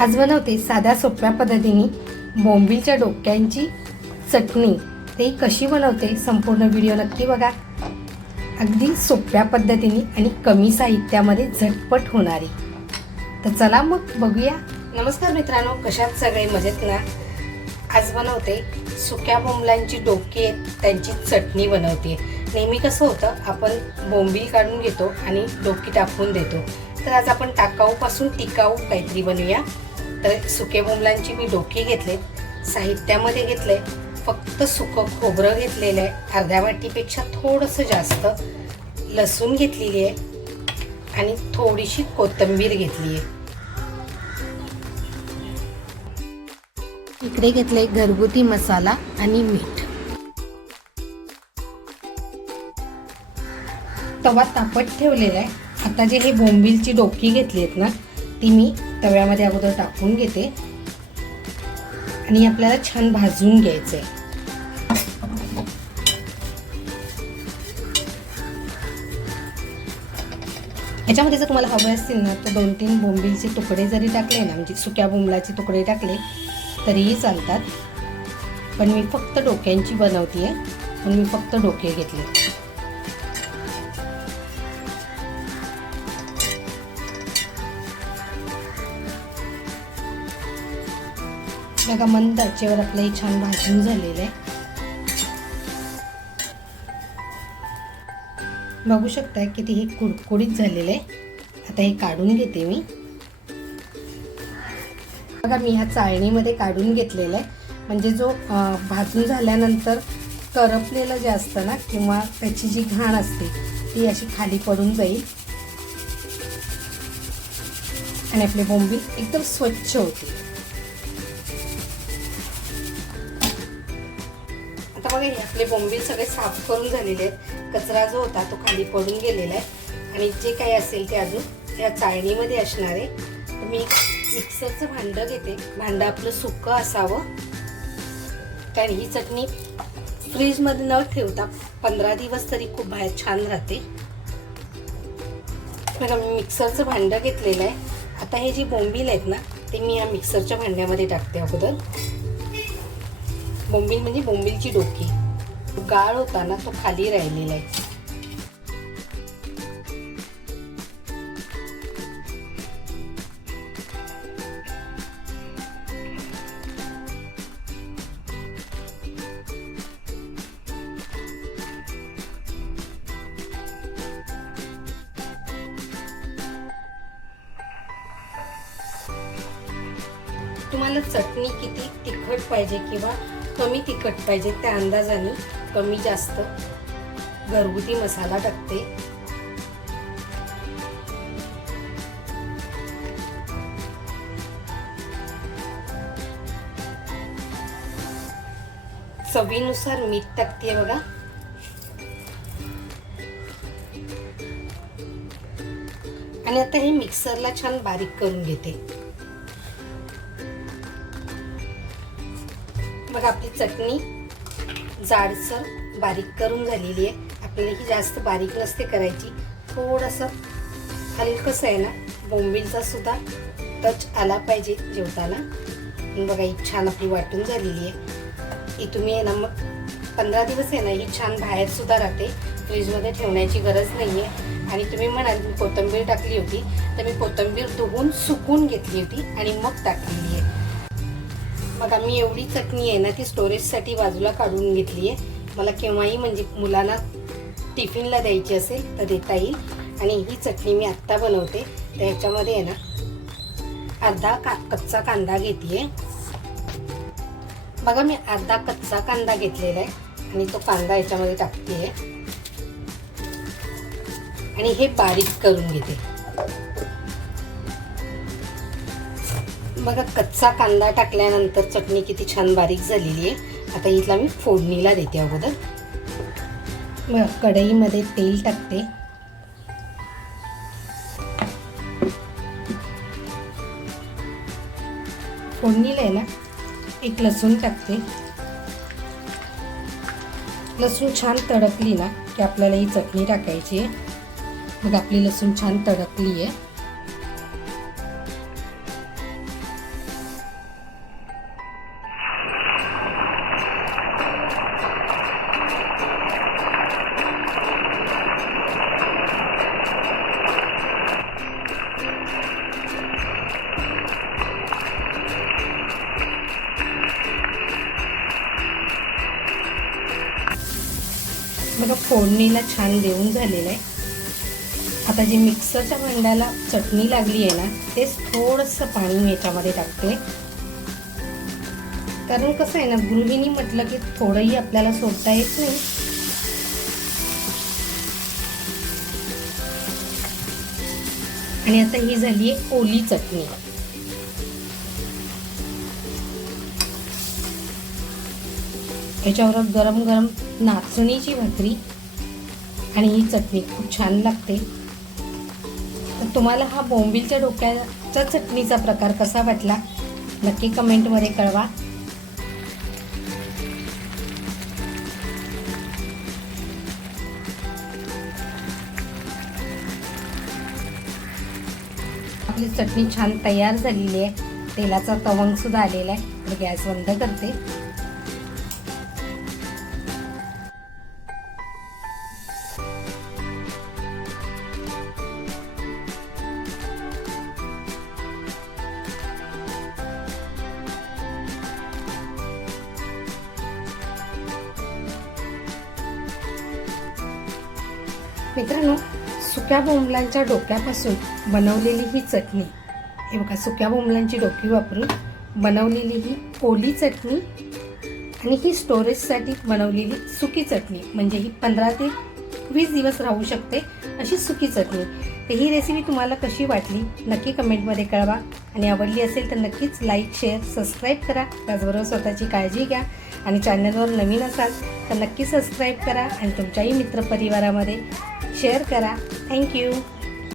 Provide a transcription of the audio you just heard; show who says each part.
Speaker 1: आज बनवते साध्या सोप्या पद्धतीने बोंबीलच्या डोक्यांची चटणी. ते कशी बनवते संपूर्ण व्हिडिओ नक्की बघा. अगदी सोप्या पद्धतीने आणि कमी साहित्यामध्ये झटपट होणारी. तर चला मग बघूया. नमस्कार मित्रांनो कशात सगळे मजेत ना? आज बनवते सुक्या बोंबलांची डोके आहेत त्यांची चटणी बनवते. नेहमी कसं होतं आपण बोंबील काढून घेतो आणि डोकी टाकून देतो. तर आज आपण टाकाऊपासून टिकाऊ काहीतरी बनवूया. तर सुके बोंबलांची मी डोकी घेतले साहित्यामध्ये घेतले फक्त सुकं खोबरं घेतलेलं आहे अर्ध्या वाटीपेक्षा थोडंसं जास्त लसूण घेतलेली आहे आणि थोडीशी कोथिंबीर घेतली आहे. इकडे घेतले घरगुती मसाला आणि मीठ. तवा तापत ठेवलेला आहे. आता जे हे बोंबीलची डोकी घेतली आहेत ना ती मी तव्यामध्ये अगोदर टाकून घेते. आणि आपल्याला छान भाजून घ्यायचं आहे याच्यामध्ये जर तुम्हाला हवे असतील ना तर दोन तीन बोंबीलचे तुकडे जरी टाकले ना म्हणजे सुक्या बोंबलाचे तुकडे टाकले तरीही चालतात. पण मी फक्त डोक्यांची बनवते आहे पण मी फक्त डोके घेतले बघा मंद आचेवर आपलं हे छान भाजून झालेलं आहे. बघू शकताय किती हे कुडकुडीत झालेलं आहे. आता हे काढून घेते मी. बघा मी ह्या चाळणीमध्ये काढून घेतलेलं आहे. म्हणजे जो भाजून झाल्यानंतर करपलेलं जे असतं ना किंवा त्याची जी घाण असते ती अशी खाली पडून जाईल. आणि आपले बोंबी एकदम स्वच्छ होते बघा हे आपले बोंबील सगळे साफ करून झालेले आहेत. कचरा जो होता तो खाली पडून गेलेला आहे. आणि जे काही असेल ते अजून या चाळणीमध्ये असणार आहे. मी मिक्सरचं भांडं घेते. भांडं आपलं सुकं असावं. कारण ही चटणी फ्रीजमध्ये न ठेवता पंधरा दिवस तरी खूप बाहेर छान राहते. बघा मी मिक्सरचं भांडं घेतलेलं आहे. आता हे जे बोंबील आहेत ना ते मी या मिक्सरच्या भांड्यामध्ये टाकते अगोदर. बोंबील म्हणजे बोंबीलची डोकी. गाळ होता ना तो खाली राहिलेला आहे. तुम्हाला चटणी किती तिखट पाहिजे किंवा कमी तिखट पाहिजे त्या अंदाजाने कमी जास्त. घरगुती मसाला टाकते. चवीनुसार मीठ टाकते बघा. आणि आता हे मिक्सरला छान बारीक करून घेते. बघा आपली चटणी जाडसर बारीक करून झालेली आहे. आपल्याला ही जास्त बारीक नसते करायची. थोडंसं हलकंसं आहे ना बोंबिलचा सुद्धा टच आला पाहिजे जेवताना. बघा ही छान आपली वाटून झालेली आहे. ही तुम्ही आहे ना मग पंधरा दिवस आहे ना ही छान बाहेर सुद्धा राहते. फ्रीजमध्ये ठेवण्याची गरज नाही आहे आणि तुम्ही म्हणाल मी कोथिंबीर टाकली होती. तर मी कोथिंबीर धुवून सुकून घेतली होती आणि मग टाकलेली आहे. बघा मी एवढी चटणी आहे ना ती स्टोरेजसाठी बाजूला काढून घेतली आहे. मला केव्हाही म्हणजे मुलांना टिफिनला द्यायची असेल तर देता येईल. आणि ही चटणी मी आत्ता बनवते. तर ह्याच्यामध्ये आहे ना अर्धा का कच्चा कांदा घेते बघा मी अर्धा कच्चा कांदा घेतलेला आहे. आणि तो कांदा याच्यामध्ये टाकते आहे. आणि हे बारीक करून घेते. बघा कच्चा कांदा टाकल्यानंतर चटणी किती छान बारीक झालेली आहे. आता इथला मी फोडणीला देते अगोदर. मग कढईमध्ये तेल टाकते. फोडणीला आहे ना एक लसूण टाकते. लसूण छान तडकली ना की आपल्याला ही चटणी टाकायची आहे. मग आपली लसूण छान तडकली आहे. फोडणीला छान देऊन झालेलं आहे. आता जे मिक्सरच्या भांड्याला चटणी लागली आहे ना तेच थोडंसं पाणी मी याच्यामध्ये टाकते. कारण कसं आहे ना गृहिणी म्हटलं की थोडंही आपल्याला सोडता येत नाही. आणि आता ही झाली आहे ओली चटणी. याच्यावर गरम गरम नाचणीची भाकरी आणि ही चटणी खूप छान लागते. तर तुम्हाला हा बोंबिलच्या डोक्याचा चटणीचा प्रकार कसा वाटला नक्की कमेंटमध्ये कळवा. आपली चटणी छान तयार झालेली आहे. तेलाचा तवंगसुद्धा आलेला आहे. तर गॅस बंद करते. मित्रांनो सुक्या बोंबलांच्या डोक्यापासून बनवलेली ही चटणी. हे बघा सुक्या बोंबलांची डोकी वापरून बनवलेली ही ओली चटणी आणि ही स्टोरेजसाठी बनवलेली सुकी चटणी. म्हणजे ही पंधरा ते वीस दिवस राहू शकते अशी सुकी चटणी. तर ही रेसिपी तुम्हाला कशी वाटली नक्की कमेंटमध्ये कळवा. आणि आवडली असेल तर नक्कीच लाईक शेअर सबस्क्राईब करा. त्याचबरोबर स्वतःची काळजी घ्या. आणि चॅनलवर नवीन असाल तर नक्की सबस्क्राईब करा. आणि तुमच्याही मित्रपरिवारामध्ये शेअर करा. थँक्यू